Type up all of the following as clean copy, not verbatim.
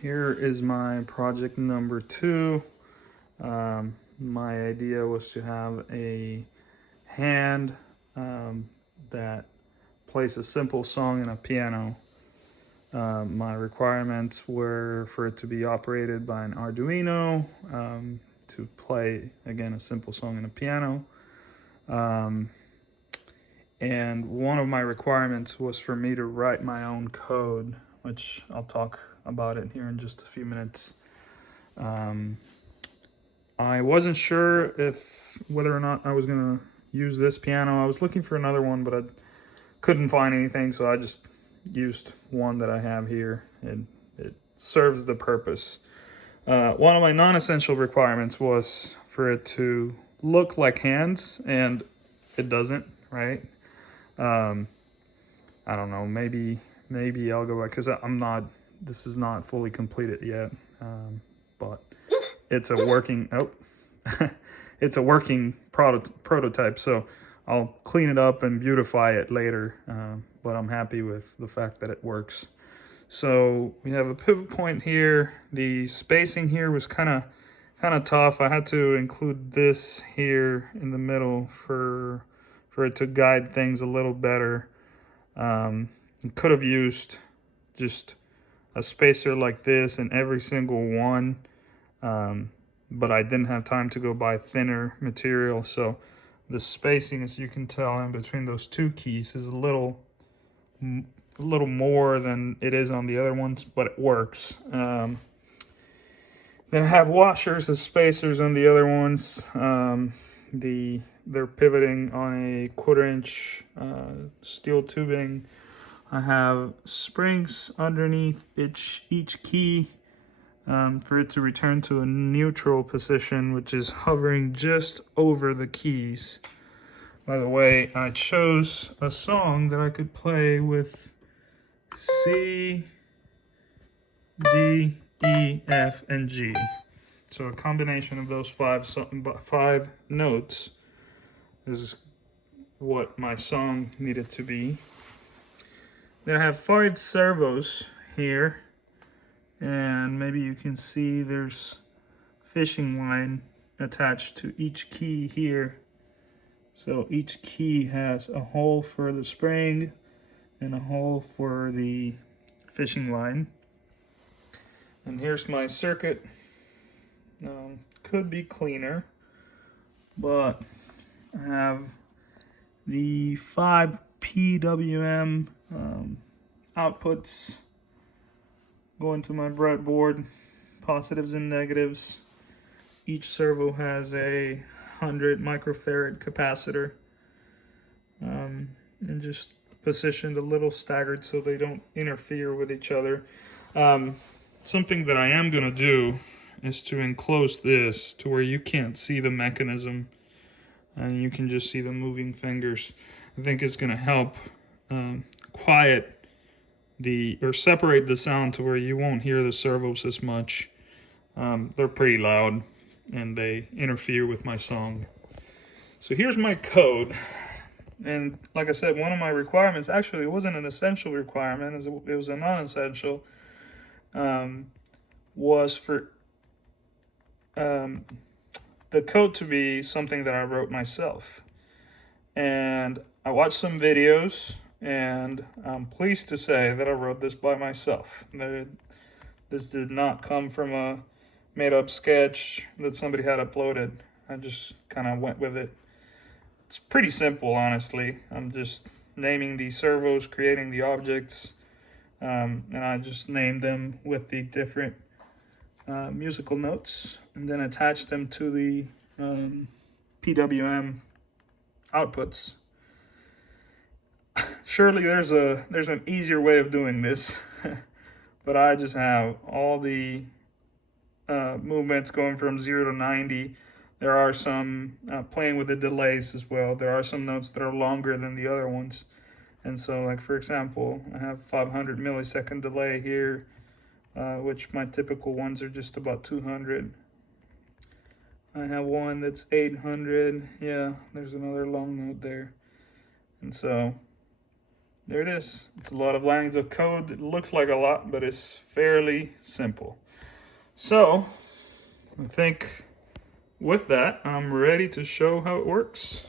Here is my project number 2. My idea was to have a hand that plays a simple song in a piano. My requirements were for it to be operated by an Arduino, to play, again, a simple song in a piano. And one of my requirements was for me to write my own code, which I'll talk about it here in just a few minutes. I wasn't sure whether or not I was gonna use this piano. I was looking for another one, but I couldn't find anything, so I just used one that I have here, and it serves the purpose. One of my non-essential requirements was for it to look like hands, and it doesn't, right? I don't know, maybe I'll go back, because this is not fully completed yet, but it's a working, it's a working prototype, so I'll clean it up and beautify it later, but I'm happy with the fact that it works. So we have a pivot point here. The spacing here was kind of tough. I had to include this here in the middle for it to guide things a little better. Could have used just a spacer like this in every single one, but I didn't have time to go buy thinner material, so the spacing, as you can tell, in between those two keys is a little more than it is on the other ones, but it works. Then I have washers as spacers on the other ones. They're pivoting on a 1/4-inch steel tubing. I have springs underneath each key for it to return to a neutral position, which is hovering just over the keys. By the way, I chose a song that I could play with C, D, E, F, and G. So a combination of those five notes is what my song needed to be. Then I have 5 servos here, and maybe you can see there's fishing line attached to each key here. So each key has a hole for the spring and a hole for the fishing line. And here's my circuit. Could be cleaner, but I have the 5 PWM outputs going to my breadboard, positives and negatives. Each servo has a 100 microfarad capacitor, and just positioned a little staggered so they don't interfere with each other. Something that I am going to do is to enclose this to where you can't see the mechanism and you can just see the moving fingers. I think it's going to help quiet or separate the sound to where you won't hear the servos as much. They're pretty loud and they interfere with my song. So here's my code. And like I said, one of my requirements, actually it wasn't an essential requirement, it was a non-essential, was for the code to be something that I wrote myself. And I watched some videos, and I'm pleased to say that I wrote this by myself. This did not come from a made-up sketch that somebody had uploaded. I just kind of went with it. It's pretty simple, honestly. I'm just naming the servos, creating the objects, and I just named them with the different musical notes, and then attached them to the PWM outputs. Surely there's an easier way of doing this, but I just have all the movements going from 0 to 90. There are some playing with the delays as well. There are some notes that are longer than the other ones. And so, like, for example, I have 500 millisecond delay here, which my typical ones are just about 200. I have one that's 800. Yeah, there's another long note there. And so there it is. It's a lot of lines of code. It looks like a lot, but it's fairly simple. So I think with that, I'm ready to show how it works.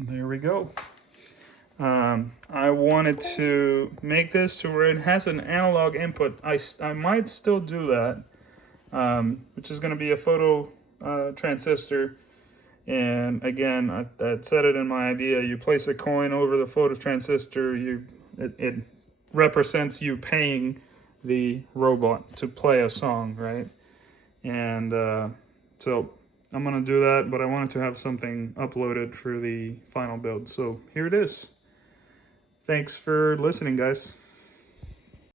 There we go. I wanted to make this to where it has an analog input. I might still do that, which is going to be a photo transistor. And again, I said it in my idea. You place a coin over the photo transistor. It represents you paying the robot to play a song, right? And so I'm gonna do that, but I wanted to have something uploaded for the final build. So here it is. Thanks for listening, guys.